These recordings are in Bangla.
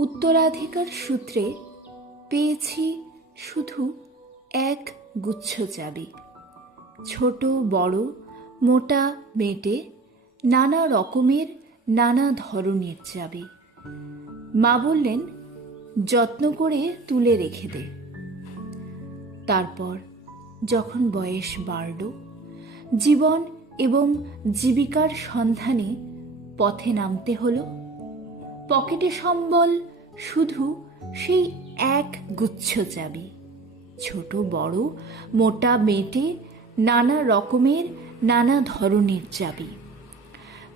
উত্তরাধিকার সূত্রে পেয়েছি শুধু এক গুচ্ছ চাবি, ছোট বড়, মোটা মেটে, নানা রকমের নানা ধরনের চাবি। মা বললেন, যত্ন করে তুলে রেখে দে। তারপর যখন বয়স বাড়ল, জীবন এবং জীবিকার সন্ধানে পথে নামতে হলো, পকেটে সম্বল শুধু সেই এক গুচ্ছ চাবি, ছোট বড়, মোটা মেটে, নানা রকমের নানা ধরনের চাবি।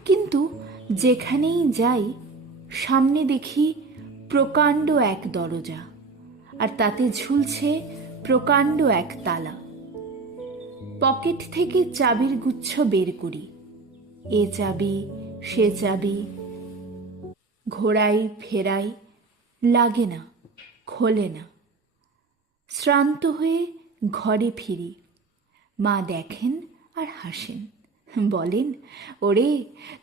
কিন্তু যেখানেই যাই সামনে দেখি প্রকাণ্ড এক দরজা, আর তাতে ঝুলছে প্রকাণ্ড এক তালা। পকেট থেকে চাবির গুচ্ছ বের করি, এ চাবি সে চাবি, ঘোরাই ফেরাই, লাগে না, খোলে না। শ্রান্ত হয়ে ঘরে ফিরি। মা দেখেন আর হাসেন, বলেন, ওরে,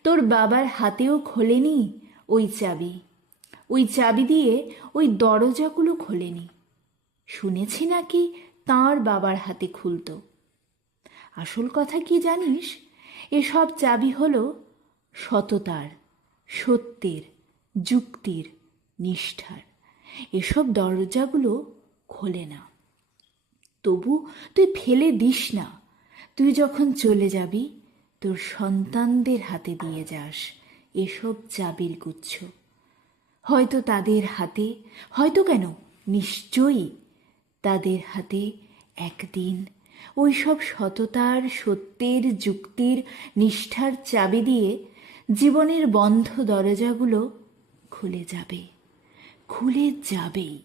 তোর বাবার হাতেও খোলেনি ওই চাবি, ওই চাবি দিয়ে ওই দরজাগুলো খোলেনি। শুনেছি নাকি তাঁর বাবার হাতে খুলত। আসল কথা কি জানিস? এসব চাবি হলো সততার, সত্যের, যুক্তির, নিষ্ঠার। এসব দরজাগুলো খোলে না। তবু তুই ফেলে দিস না। তুই যখন চলে যাবি, তোর সন্তানদের হাতে দিয়ে যাস এসব চাবির গুচ্ছ। হয়তো তাদের হাতে, হয়তো কেন, নিশ্চয়ই তাদের হাতে একদিন ওই সব সততার, সত্যের, যুক্তির, নিষ্ঠার চাবি দিয়ে জীবনের বন্ধ দরজাগুলো খুলে যাবে, খুলে যাবেই।